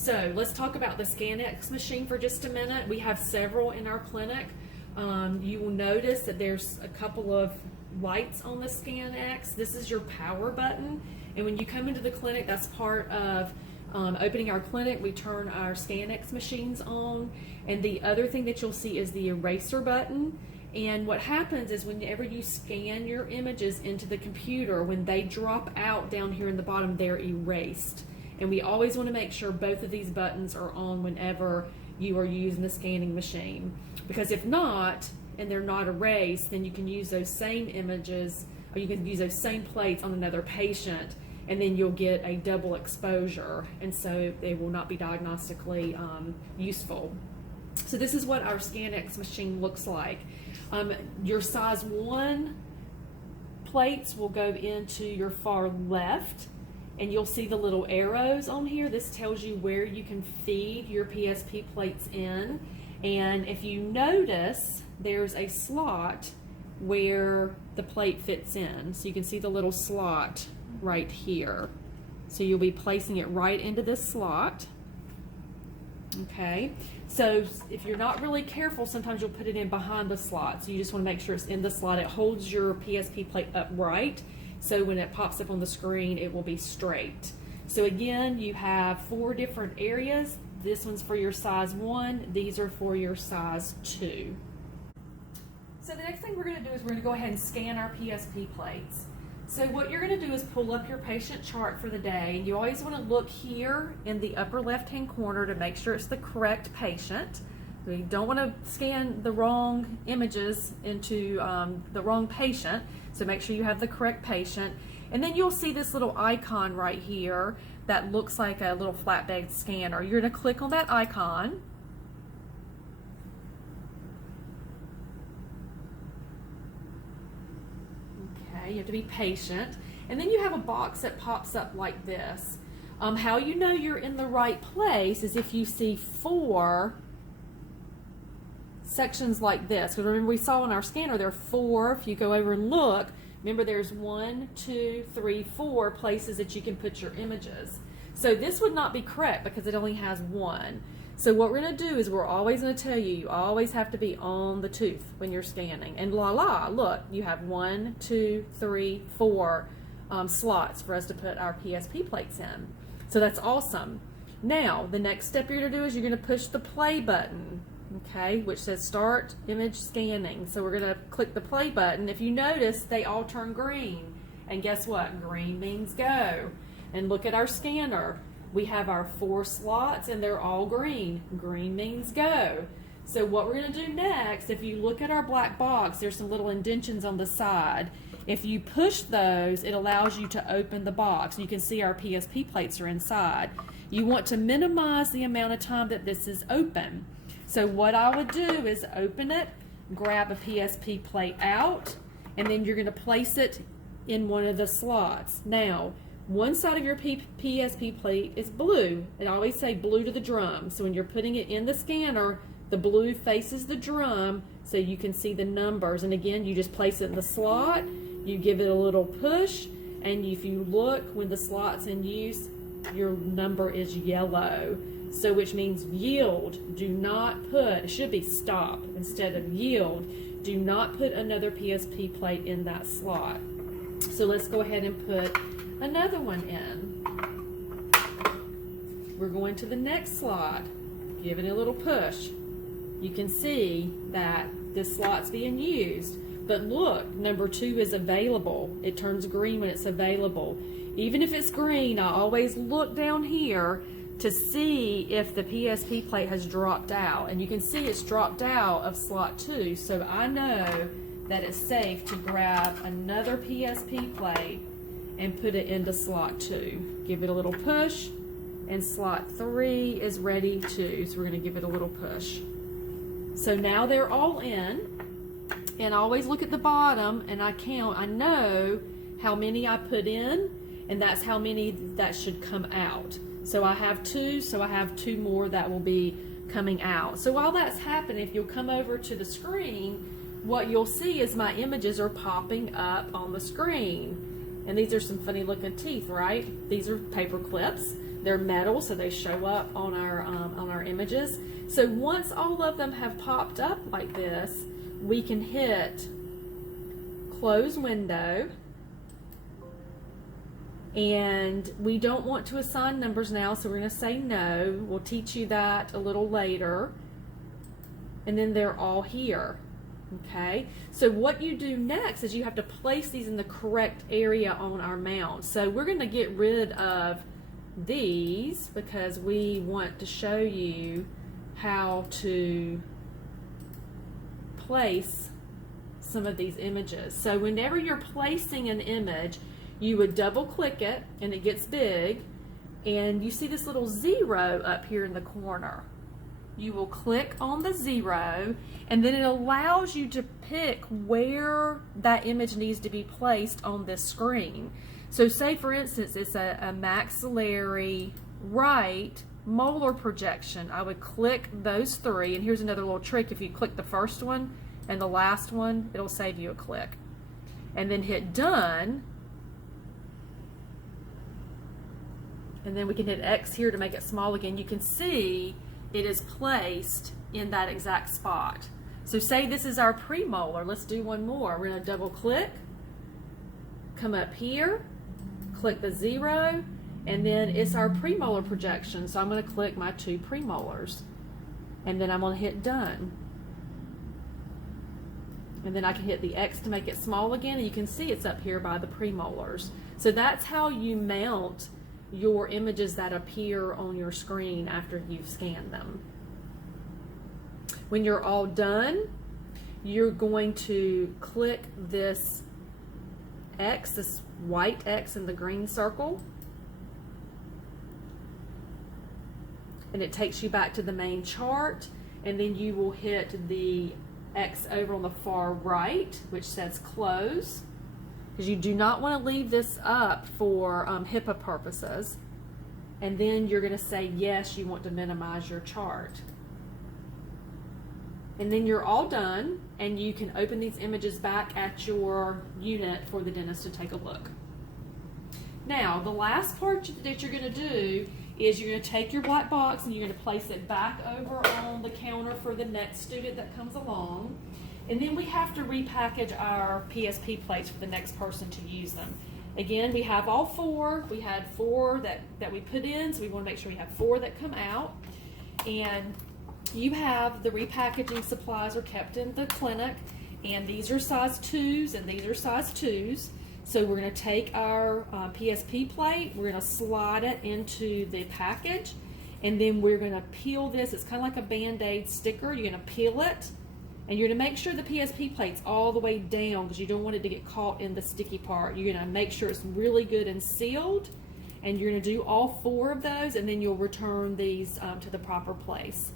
So let's talk about the ScanX machine for just a minute. We have several in our clinic. You will notice that there's a couple of lights on the ScanX. This is your power button, and when you come into the clinic, that's part of opening our clinic. We turn our ScanX machines on, and the other thing that you'll see is the eraser button. And what happens is whenever you scan your images into the computer, when they drop out down here in the bottom, they're erased. And we always want to make sure both of these buttons are on whenever you are using the scanning machine. Because if not, and they're not erased, then you can use those same images, or you can use those same plates on another patient, and then you'll get a double exposure, and so they will not be diagnostically useful. So this is what our ScanX machine looks like. Your size 1 plates will go into your far left, and you'll see the little arrows on here. This tells you where you can feed your PSP plates in. And if you notice, there's a slot where the plate fits in. So you can see the little slot right here. So you'll be placing it right into this slot. Okay, so if you're not really careful, sometimes you'll put it in behind the slot. So you just want to make sure it's in the slot. It holds your PSP plate upright, so when it pops up on the screen, it will be straight. So again, you have 4 different areas. This one's for your size 1. These are for your size 2. So the next thing we're going to do is we're going to go ahead and scan our PSP plates. So what you're going to do is pull up your patient chart for the day. You always want to look here in the upper left-hand corner to make sure it's the correct patient. We don't want to scan the wrong images into the wrong patient, so make sure you have the correct patient. And then you'll see this little icon right here that looks like a little flatbed scanner. You're going to click on that icon. You have to be patient, and then you have a box that pops up like this. How you know you're in the right place is if you see 4 sections like this. Because remember, we saw in our scanner there are 4. If you go over and look, remember there's 1, 2, 3, 4 places that you can put your images. So this would not be correct because it only has 1. So what we're going to do is we're always going to tell you, you always have to be on the tooth when you're scanning. And look, you have 1, 2, 3, 4 slots for us to put our PSP plates in. So that's awesome. Now, the next step you're going to do is you're going to push the play button, okay, which says start image scanning. So we're going to click the play button. If you notice, they all turn green. And guess what? Green means go. And look at our scanner. We have our 4 slots and they're all green. Green means go. So what we're going to do next, if you look at our black box, there's some little indentions on the side. If you push those, it allows you to open the box. You can see our PSP plates are inside. You want to minimize the amount of time that this is open. So what I would do is open it, grab a PSP plate out, and then you're going to place it in one of the slots. Now, one side of your PSP plate is blue. It always say blue to the drum. So when you're putting it in the scanner, the blue faces the drum so you can see the numbers. And again, you just place it in the slot, you give it a little push, and if you look when the slot's in use, your number is yellow. So which means yield. Do not put, it should be stop instead of yield. Do not put another PSP plate in that slot. So let's go ahead and put another one in. We're going to the next slot. Give it a little push. You can see that this slot's being used. But look, number 2 is available. It turns green when it's available. Even if it's green, I always look down here to see if the PSP plate has dropped out. And you can see it's dropped out of slot 2. So I know that it's safe to grab another PSP plate and put it into slot 2. Give it a little push, and slot 3 is ready too. So we're going to give it a little push. So now they're all in, and I always look at the bottom and I count. I know how many I put in, and that's how many that should come out. So I have 2, so I have 2 more that will be coming out. So while that's happening, if you'll come over to the screen, what you'll see is my images are popping up on the screen. And these are some funny looking teeth, right? These are paper clips. They're metal, so they show up on our images. So once all of them have popped up like this, we can hit close window. And we don't want to assign numbers now, so we're going to say no. We'll teach you that a little later. And then they're all here. Okay, so what you do next is you have to place these in the correct area on our mount. So we're going to get rid of these because we want to show you how to place some of these images. So whenever you're placing an image, you would double click it and it gets big, and you see this little 0 up here in the corner. You will click on the 0, and then it allows you to pick where that image needs to be placed on this screen. So say for instance it's a maxillary right molar projection. I would click those 3, and here's another little trick. If you click the first one and the last one, it'll save you a click. And then hit done. And then we can hit X here to make it small again. You can see it is placed in that exact spot. So say this is our premolar. Let's do one more. We're going to double click, come up here, click the 0, and then it's our premolar projection. So I'm going to click my 2 premolars, and then I'm going to hit done. And then I can hit the X to make it small again, and you can see it's up here by the premolars. So that's how you mount your images that appear on your screen after you've scanned them. When you're all done, you're going to click this X, this white X in the green circle, and it takes you back to the main chart, and then you will hit the X over on the far right, which says close, because you do not want to leave this up for HIPAA purposes. And then you're going to say yes, you want to minimize your chart. And then you're all done, and you can open these images back at your unit for the dentist to take a look. Now, the last part that you're going to do is you're going to take your black box and you're going to place it back over on the counter for the next student that comes along. And then we have to repackage our PSP plates for the next person to use them. Again, we have all 4. We had 4 that we put in, so we want to make sure we have 4 that come out. And you have the repackaging supplies are kept in the clinic, and these are size 2s and these are size 2s. So we're going to take our PSP plate, we're going to slide it into the package, and then we're going to peel this. It's kind of like a Band-Aid sticker. You're going to peel it, and you're going to make sure the PSP plate's all the way down because you don't want it to get caught in the sticky part. You're going to make sure it's really good and sealed, and you're going to do all 4 of those, and then you'll return these to the proper place.